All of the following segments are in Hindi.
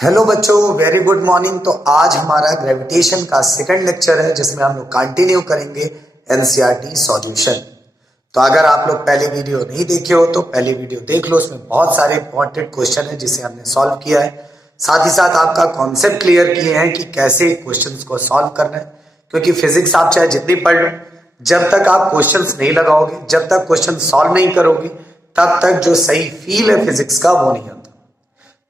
हेलो बच्चों, वेरी गुड मॉर्निंग। तो आज हमारा ग्रेविटेशन का सेकंड लेक्चर है जिसमें हम लोग कंटिन्यू करेंगे एनसीईआरटी सॉल्यूशन। तो अगर आप लोग पहले वीडियो नहीं देखे हो तो पहले वीडियो देख लो, उसमें बहुत सारे इंपॉर्टेंट क्वेश्चन है जिसे हमने सॉल्व किया है। साथ ही साथ आपका कॉन्सेप्ट क्लियर किए हैं कि कैसे क्वेश्चन को सॉल्व करना है, क्योंकि फिजिक्स आप चाहे जितनी पढ़ लो, जब तक आप क्वेश्चन नहीं लगाओगे, जब तक क्वेश्चन सॉल्व नहीं करोगे, तब तक जो सही फील है फिजिक्स का वो नहीं आता।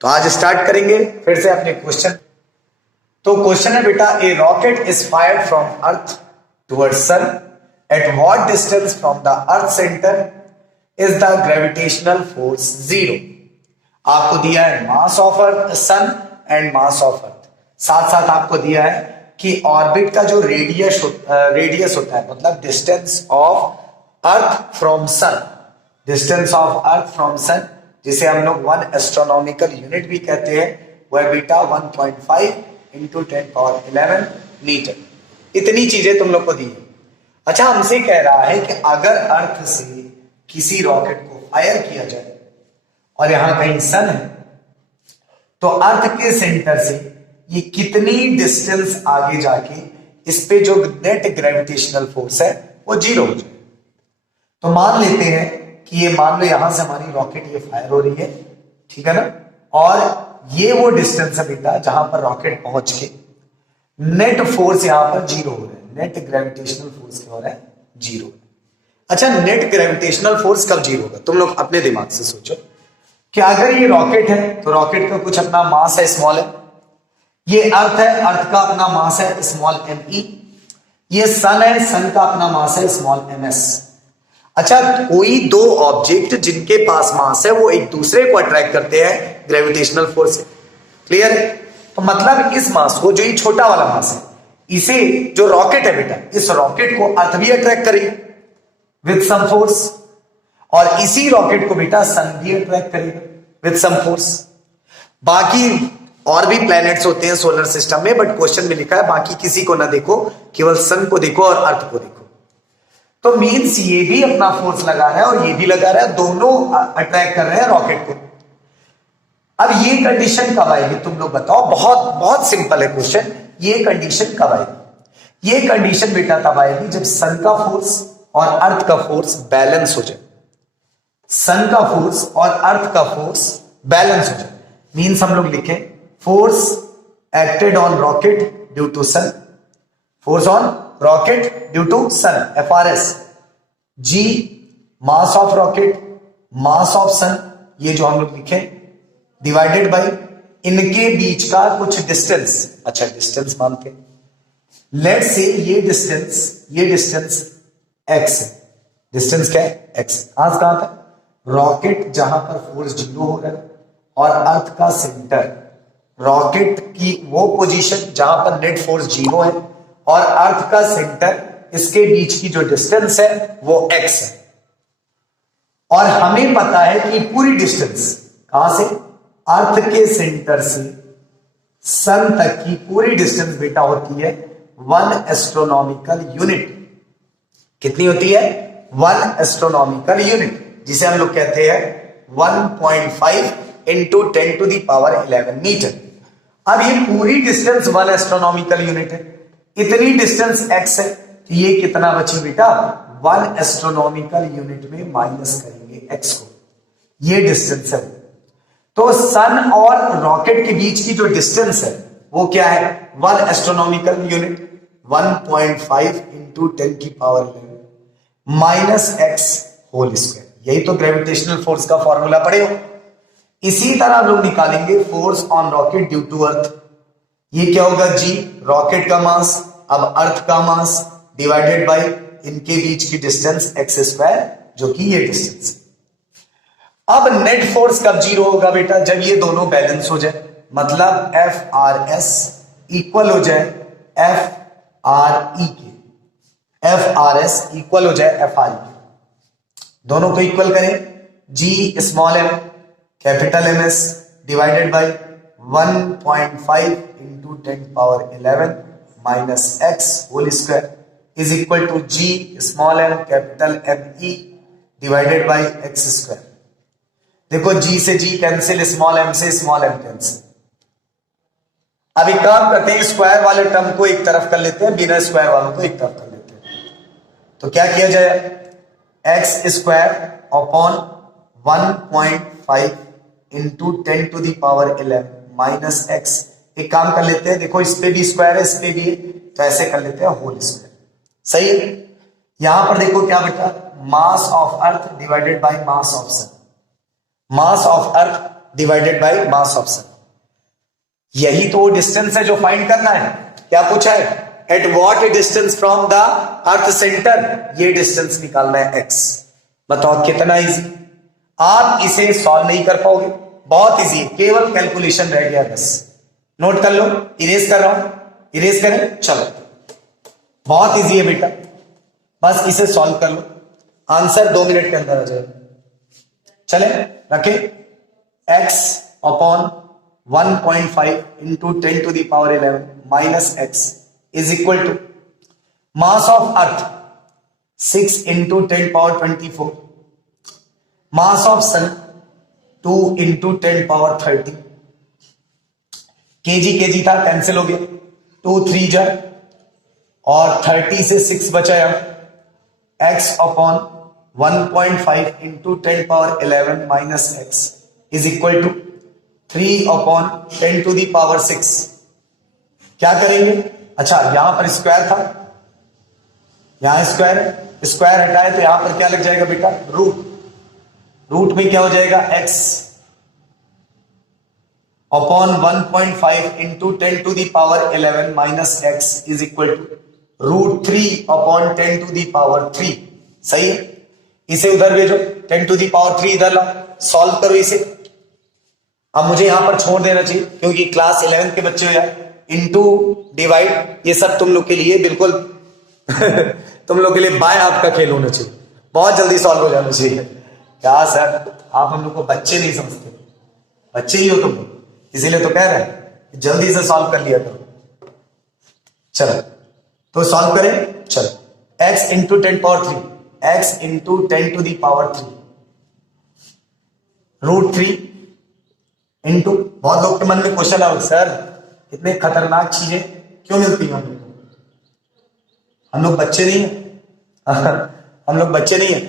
तो आज स्टार्ट करेंगे फिर से अपने क्वेश्चन। तो क्वेश्चन है बेटा, a rocket is fired from earth towards sun at what distance from the earth centre is the gravitational force zero. आपको दिया है mass of earth sun and mass of earth, साथ साथ आपको दिया है कि ऑर्बिट का जो रेडियस होता है, मतलब distance of earth from sun, distance of earth from sun जिसे हम लोग 1 एस्ट्रोनॉमिकल यूनिट भी कहते हैं, वह बीटा 1.5 इंटू 10⁻11 मीटर। इतनी चीजें तुम लोग को दी है। अच्छा, हमसे कह रहा है कि अगर अर्थ से किसी रॉकेट को फायर किया जाए और यहां कहीं सन है, तो अर्थ के सेंटर से ये कितनी डिस्टेंस आगे जाके इस पे जो नेट ग्रेविटेशनल फोर्स है वो जीरो हो जाए। तो मान लेते हैं कि ये मान लो यहां से हमारी रॉकेट ये फायर हो रही है, ठीक है ना, और ये वो डिस्टेंस है बेटा जहां पर रॉकेट पहुंच के नेट फोर्स यहां पर जीरो हो रहा है, नेट ग्रेविटेशनल फोर्स क्या हो रहा है, जीरो। अच्छा, नेट ग्रेविटेशनल फोर्स कब जीरो होगा? तुम लोग अपने दिमाग से सोचो कि अगर ये रॉकेट है तो रॉकेट का कुछ अपना मास है, स्मॉल है। ये अर्थ है, अर्थ का अपना मास है स्मॉल एम ई। ये सन है, सन का अपना मास है स्मॉल एम एस। अच्छा, कोई दो ऑब्जेक्ट जिनके पास मास है वो एक दूसरे को अट्रैक्ट करते हैं ग्रेविटेशनल फोर्स से, क्लियर है? तो मतलब इस मास को, जो ये छोटा वाला मास है, इसे जो रॉकेट है बेटा, इस रॉकेट को अर्थ भी अट्रैक्ट करेगी विद सम फोर्स, और इसी रॉकेट को बेटा सन भी अट्रैक्ट करेगा विद सम फोर्स। बाकी और भी प्लैनेट्स होते हैं सोलर सिस्टम में, बट क्वेश्चन में लिखा है बाकी किसी को ना देखो, केवल सन को देखो और अर्थ को देखो। तो मींस ये भी अपना फोर्स लगा रहा है और ये भी लगा रहा है, दोनों अट्रैक्ट कर रहे हैं रॉकेट को। अब ये कंडीशन कब आएगी तुम लोग बताओ? बहुत बहुत सिंपल है क्वेश्चन। ये कंडीशन कब आएगी? ये कंडीशन बेटा तब आएगी जब सन का फोर्स और अर्थ का फोर्स बैलेंस हो जाए। सन का फोर्स और अर्थ का फोर्स बैलेंस हो जाए। मींस हम लोग लिखें force acted on rocket due to sun, force on rocket due to sun, FRS, G mass of rocket, mass of sun, ये जो हम लोग लिखे, डिवाइडेड बाय इनके बीच का कुछ डिस्टेंस। अच्छा, डिस्टेंस मानते, लेट्स से ये डिस्टेंस x है। डिस्टेंस क्या है? x। कहां था? रॉकेट जहां पर फोर्स जीरो हो रहा है और अर्थ का सेंटर, रॉकेट की वो पोजीशन जहां पर नेट फोर्स जीरो है और अर्थ का सेंटर, इसके बीच की जो डिस्टेंस है वो x है। और हमें पता है कि पूरी डिस्टेंस कहां से, अर्थ के सेंटर से सन तक की पूरी डिस्टेंस बेटा होती है 1 एस्ट्रोनॉमिकल यूनिट। कितनी होती है? 1 एस्ट्रोनॉमिकल यूनिट, जिसे हम लोग कहते हैं 1.5 इंटू 10⁻11 मीटर। अब ये पूरी डिस्टेंस 1 एस्ट्रोनॉमिकल यूनिट है, इतनी डिस्टेंस x है, तो ये कितना बची बेटा? 1 एस्ट्रोनॉमिकल यूनिट में माइनस करेंगे x को, ये डिस्टेंस है। तो सन और रॉकेट के बीच की जो डिस्टेंस है वो क्या है? 1 astronomical unit, 1.5 into 10⁻11 minus x whole square. यही तो ग्रेविटेशनल फोर्स का फॉर्मूला पढ़े हो। इसी तरह हम लोग निकालेंगे force on rocket due to earth. ये क्या होगा? G रॉकेट का मास, अब अर्थ का मास, डिवाइडेड बाय इनके बीच की डिस्टेंस x², जो कि ये डिस्टेंस। अब नेट फोर्स कब जीरो होगा बेटा? जब ये दोनों बैलेंस हो जाए, मतलब FRS इक्वल हो जाए FRE के, FRS इक्वल हो जाए FRE के। दोनों को इक्वल करें, G small m capital MS divided by 1.5 into 10⁻11 minus x whole square is equal to G small m capital ME divided by x²। देखो G से G कैंसिल, स्मॉल m से स्मॉल m कैंसिल, अब एक काम करते हैं, स्क्वायर वाले टर्म को एक तरफ कर लेते हैं, बिना स्क्वायर वालों को एक तरफ कर लेते हैं। तो क्या किया जाए, x square upon 1.5 into 10 to the power 11 minus x. एक काम कर लेते हैं, देखो इस पे भी स्क्वायर है, इस पे भी है, तो ऐसे कर लेते हैं होल स्क्वायर। सही है। यहां पर देखो क्या बेटा, mass of earth divided by mass of sun, mass of earth divided by mass of sun. यही तो डिस्टेंस है जो फाइंड करना है। क्या पूछा है, eight what distance from the earth centre, ये डिस्टेंस निकालना है x। बताओ कितना इजी। आप इसे सॉल्व नहीं कर पाओगे, बहुत इजी है, केवल कैलकुलेशन रह गया बस। नोट कर लो, इरेज कर रहा हूं, इरेज करें, चलो बहुत इजी है बेटा, बस इसे सॉल्व कर लो, आंसर 2 मिनट के अंदर आ जाएगा। चले रखे, x upon 1.5 into 10 to the power 11 minus x is equal to mass of earth 6 into 10 power 24, mass of sun 2 into 10 power 30, KG था कैंसिल हो गया, 2 3 जा और 30 से 6 बचा, x upon 1.5 into 10 power 11 minus x is equal to 3 upon 10 to the power 6। क्या करेंगे, अच्छा यहां पर स्क्वायर था, यहां स्क्वायर हटाए तो यहां पर क्या लग जाएगा बेटा, रूट में क्या हो जाएगा, x upon 1.5 into 10 to the power 11 minus x is equal to √3 upon 10 to the power 3। सही है। इसे उधर भेजो, 10 टू दी पावर 3 इधर ला, सॉल्व करो इसे। अब मुझे यहां पर छोड़ देना चाहिए क्योंकि क्लास 11 के बच्चे हो यार, इनटू डिवाइड ये सब तुम लोग के लिए बिल्कुल तुम लोग के लिए बाय हाथ का खेल होना चाहिए, बहुत जल्दी सॉल्व हो जाना चाहिए। क्या सर आप हम लोग को बच्चे नहीं समझते, बच्चे ही हो तुम लोग, इसीलिए तो कह रहे हैं जल्दी से सॉल्व कर लिया करो। चलो तो सॉल्व करें, चलो x into 10 power 3, x into 10 to the power 3 √3 into, बहुत लोग के मन में क्वेश्चन है सर इतने खतरनाक चीजें क्यों मिलती हैं हम लोग बच्चे नहीं है हम लोग बच्चे नहीं है,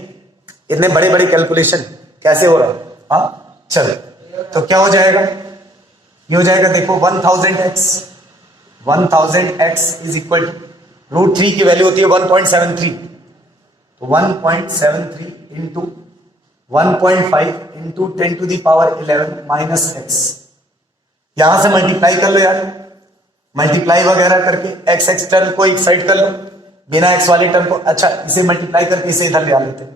इतने बड़े बड़े कैलकुलेशन कैसे हो रहा है। हाँ चलो तो क्या हो जाएगा, ये हो जाएगा देखो 1000x इज इक्वल टू √3 की वैल्यू होती है 1.73, तो 1.73 into 1.5 into 10 to the power 11 minus x. यहां से मल्टीप्लाई कर लो यार, मल्टीप्लाई वगैरह करके x टर्म को एक साइड कर लो, बिना x वाले टर्म को, अच्छा इसे मल्टीप्लाई करके इसे इधर ले आ लेते हैं,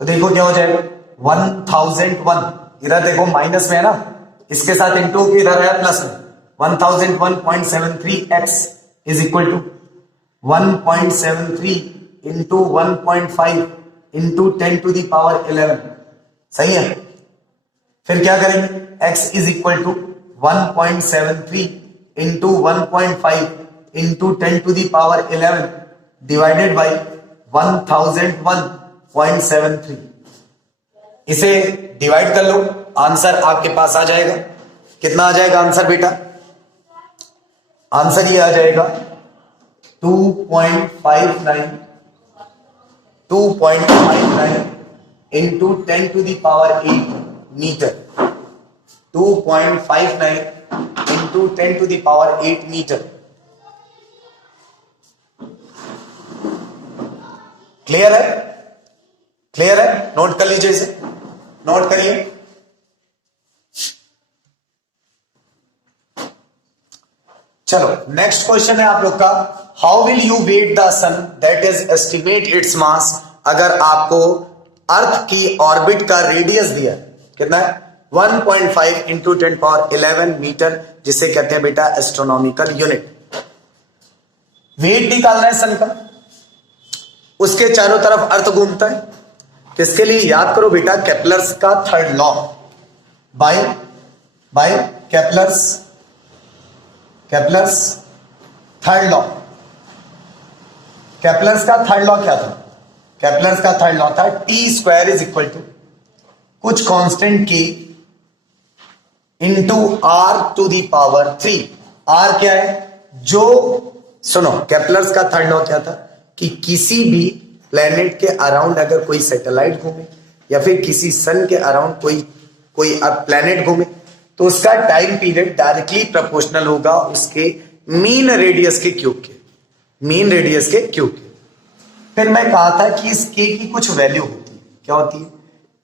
तो देखो क्या हो जाएगा 1001, इधर देखो माइनस में है ना, इसके साथ इंटू की इधर है प्लस में, 1001.73x is equal to 1.73 into 1.5 into 10 to the power 11। सही है। फिर क्या करेंगे, x is equal to 1.73 into 1.5 into 10 to the power 11 divided by 1001.73। इसे डिवाइड कर लो, आंसर आपके पास आ जाएगा। कितना आ जाएगा आंसर बेटा, आंसर ये आ जाएगा 2.59 into 10 to the power 8 metre, 2.59 into 10 to the power 8 metre. Clear है, क्लियर है, नोट कर लीजिए इसे, नोट करिए। चलो नेक्स्ट क्वेश्चन है आप लोग का, how will you weigh the sun that is estimate its mass. अगर आपको अर्थ की ऑर्बिट का रेडियस दिया कितना है 1.5 इंटू 10 पावर 11 मीटर, जिसे कहते हैं बेटा एस्ट्रोनॉमिकल यूनिट। वेट निकालना है सन का, उसके चारों तरफ अर्थ घूमता है, किसके लिए याद करो बेटा, केपलर्स का third law, by Kepler's third law. Kepler's का थर्ड लॉ क्या था, केपलर्स का थर्ड लॉ था T² इज इक्वल टू कुछ constant K into R to the power 3। R क्या है, जो सुनो केपलर्स का थर्ड लॉ क्या था कि किसी भी प्लेनेट के अराउंड अगर कोई सैटेलाइट घूमे या फिर किसी सन के अराउंड कोई प्लेनेट घूमे तो उसका टाइम पीरियड डायरेक्टली प्रोपोर्शनल होगा उसके मीन रेडियस के क्यूब के, मीन रेडियस के क्यूब के। फिर मैं कहा था कि इस के की कुछ वैल्यू होती है, क्या होती है,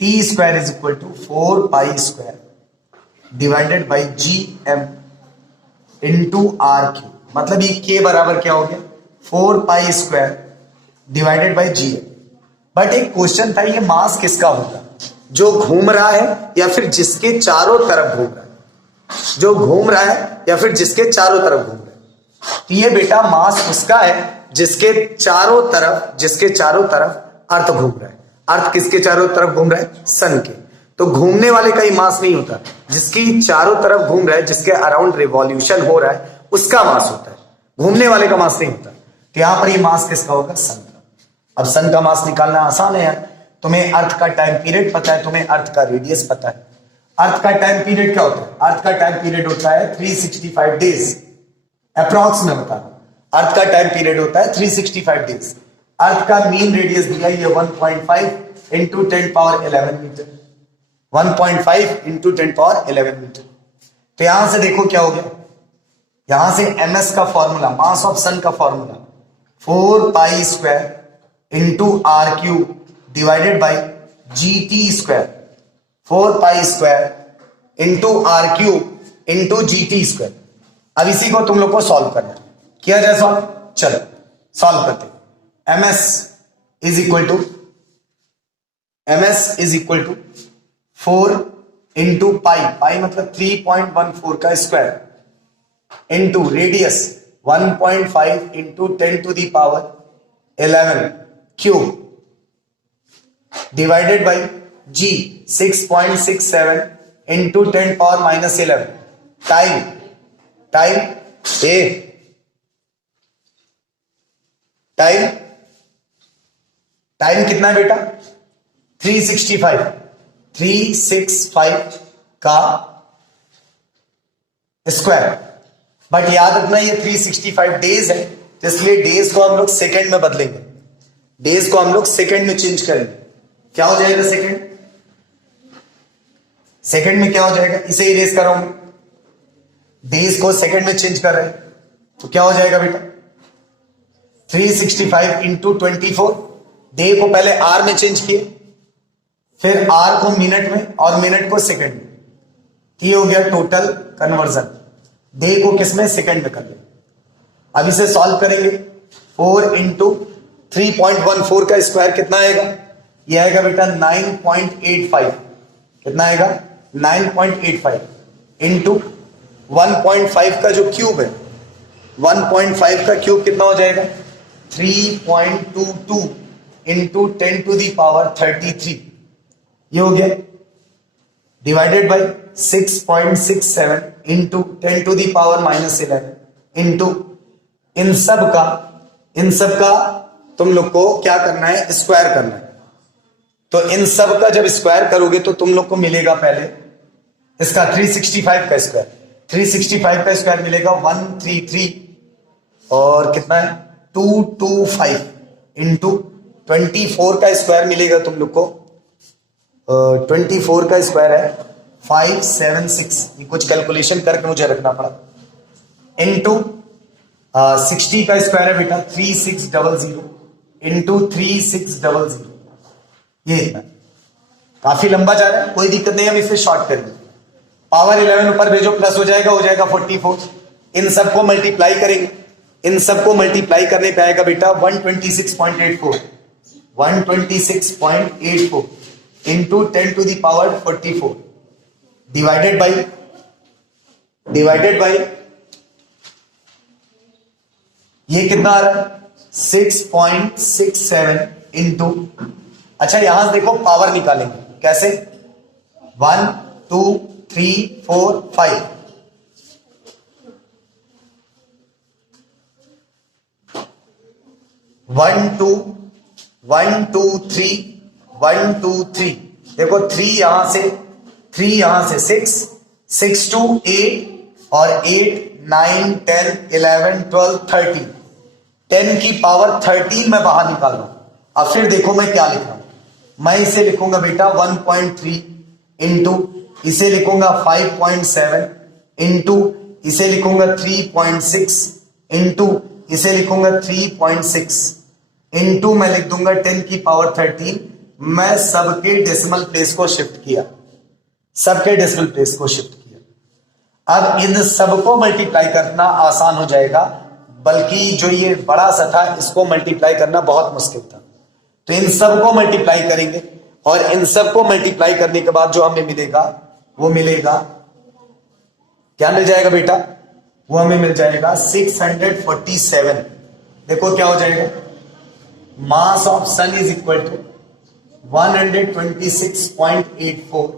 T square is equal to 4 pi square divided by G M into R cube. मतलब ये के बराबर क्या हो गया, 4 pi square divided by G M. But एक क्वेश्चन था, ये मास किसका होगा, जो घूम रहा है या फिर जिसके चारों तरफ घूम रहा है, जो घूम रहा है या फिर जिसके चारों तरफ घूम रहा है। तो ये बेटा मास उसका है जिसके चारों तरफ अर्थ घूम रहा है। अर्थ किसके चारों तरफ घूम रहा है, सन के। तो घूमने वाले का ही मास नहीं होता, जिसकी चारों तरफ घूम रहा है, जिसके अराउंड रिवॉल्यूशन हो रहा है उसका मास होता है, घूमने वाले का मास नहीं होता। तो यहां पर ये मास किसका होगा, सन का। अब सन का मास निकालना आसान है यार, तुम्हें अर्थ का टाइम पीरियड पता है, तुम्हें अर्थ का रेडियस पता है। अर्थ का टाइम पीरियड क्या होता है, अर्थ का टाइम पीरियड होता है 365 डेज अप्रॉक्स में होता है। अर्थ का टाइम पीरियड होता है 365 डेज। अर्थ का मीन रेडियस दिया ये 1.5 into 10 power 11 metre, 1.5 into 10 power 11 metre. तो यहां से देखो क्या हो गया, यहां से ms का फॉर्मूला, मास ऑफ सन का formula 4 pi square into R cube divided by G T square, 4 pi square into R cube into G T square. अब इसी को तुम लोग को सॉल्व करना है, किया जाए सॉल्व, चलो सॉल्व करते। ms is equal to 4 into pi, pi मतलब 3.14 का square into radius 1.5 into 10 to the power 11 cube divided by g 6.67 into 10 power minus 11 time कितना है बेटा, 365 का स्क्वायर। बट याद रखना ये 365 डेज है, तो इसलिए डेज को हम लोग सेकेंड में बदलेंगे, डेज को हम लोग सेकेंड में चेंज करेंगे। क्या हो जाएगा सेकेंड में क्या हो जाएगा, इसे इरेज कराऊंगा, डेज को सेकेंड में चेंज कर रहे हैं तो क्या हो जाएगा बेटा 365 इंटू 24। डे को पहले आर में चेंज किए, फिर आर को मिनट में और मिनट को सेकंड में, ये हो गया टोटल कन्वर्जन। डे को किस में, सेकंड में कर ले। अब इसे सॉल्व करेंगे, 4 इंटू 3.14 का स्क्वायर कितना आएगा, ये आएगा बेटा 9.85। कितना आएगा 9.85 इंटू 1.5 का जो क्यूब है, 1.5 का क्यूब कितना हो जाएगा 3.22 इंटू 10 टू दी पावर 33, ये हो गया divided by 6.67 into 10 to the power minus 11 into इन सब का तुम लोग को क्या करना है, स्क्वायर करना है। तो इन सब का जब स्क्वायर करोगे तो तुम लोग को मिलेगा पहले इसका 365 का स्क्वायर, 365 का स्क्वायर मिलेगा 133 और कितना है 225 इंटू 24 का स्क्वायर मिलेगा तुम लोग को, 24 का स्क्वायर है 576, ये कुछ कैलकुलेशन करके मुझे रखना पड़ा, इंटू 60 का स्क्वायर है बेटा 3600 इंटू 3600, ये इतना काफी लंबा जा रहा है, कोई दिक्कत नहीं, हम इसे शॉर्ट करेंगे। पावर 11 ऊपर भेजो, प्लस हो जाएगा 44। इन सबको मल्टीप्लाई करेंगे, इन सबको मल्टीप्लाई करने पे आएगा बेटा 126.84 into 10 to the power 44 divided by ये कितना आ रहा है 6.67 इंटू, अच्छा यहां से देखो पावर निकालेंगे कैसे, 1 2 3 4 5, 1 2 3 1 2 3, देखो 3 यहां से 6 6 2 8 और 8 9 10 11 12 13 10 की पावर 13 मैं बाहर निकाल रहा हूं। अब फिर देखो मैं क्या लिख रहा हूं। मैं इसे लिखूंगा बेटा 1.3 इंटू इसे लिखूंगा 5.7 इंटू इसे लिखूंगा 3.6 इंटू इसे लिखूंगा 3.6 इंटू मैं लिख दूंगा 10 की पावर 13। मैं सबके डेसिमल प्लेस को शिफ्ट किया, सबके डेसिमल प्लेस को शिफ्ट किया। अब इन सबको मल्टीप्लाई करना आसान हो जाएगा, बल्कि जो ये बड़ा सा था इसको मल्टीप्लाई करना बहुत मुश्किल था। तो इन सबको मल्टीप्लाई करेंगे और इन सबको मल्टीप्लाई करने के बाद जो हमें मिलेगा वो मिलेगा, क्या मिल जाएगा बेटा? वो हमें मिल जाएगा 647। देखो क्या हो जाएगा, mass of sun is equal to 126.84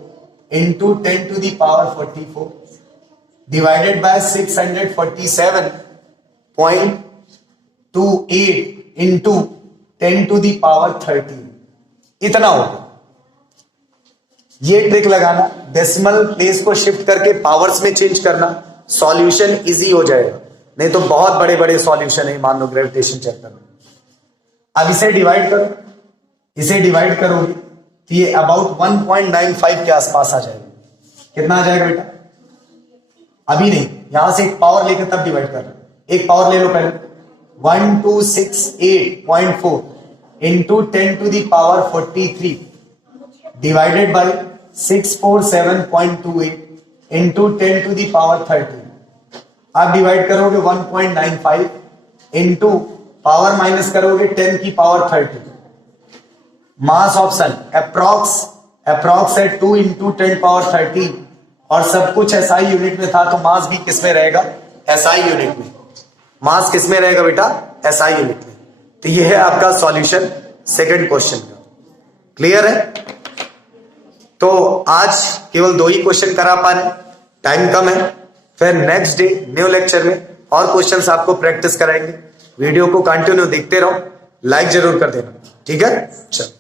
into 10 to the power 44 divided by 647.28 into 10 to the power 13। इतना होगा। ये ट्रिक लगाना, डेसिमल प्लेस को शिफ्ट करके पावर्स में चेंज करना, सॉल्यूशन इजी हो जाएगा। नहीं तो बहुत बड़े बड़े सॉल्यूशन है मान लो ग्रेविटेशन चैप्टर में। अब इसे डिवाइड करो, इसे डिवाइड करोगे तो ये अबाउट 1.95 के आसपास आ जाएगा। कितना आ जाएगा बेटा? अभी नहीं, यहां से एक पावर लेकर तब डिवाइड करना। एक पावर ले लो पहले, 1268.4 into 10 to the power 43 divided by 647.28 into 10 to the power 13। आप डिवाइड करोगे 1.95 इंटू पावर माइनस करोगे 10 की power 30। Mass of sun approx है 2 इंटू 10 पावर 30 और सब कुछ एसआई यूनिट में था, तो मास भी किस में रहेगा? एसआई यूनिट में। मास किस में रहेगा बेटा? एसआई यूनिट में। तो ये है आपका सॉल्यूशन सेकंड क्वेश्चन का। क्लियर है? तो आज केवल 2 ही क्वेश्चन करा पा रहे, टाइम कम है। फिर नेक्स्ट डे न्यू लेक्चर में और क्वेश्चंस आपको प्रैक्टिस कराएंगे। वीडियो को कंटिन्यू देखते रहो, लाइक जरूर कर देना, ठीक है? चलो।